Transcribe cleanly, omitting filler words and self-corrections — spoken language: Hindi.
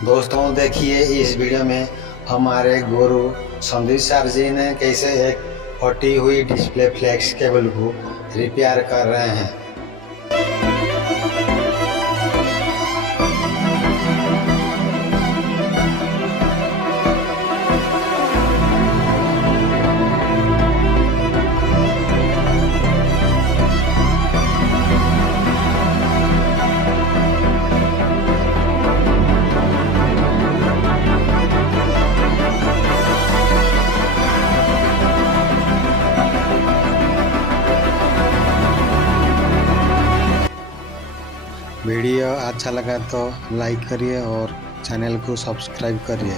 दोस्तों देखिए इस वीडियो में हमारे गुरु संदीप सर जी ने कैसे एक फटी हुई डिस्प्ले फ्लेक्स केबल को रिपेयर कर रहे हैं। वीडियो अच्छा लगा तो लाइक करिए और चैनल को सब्सक्राइब करिए।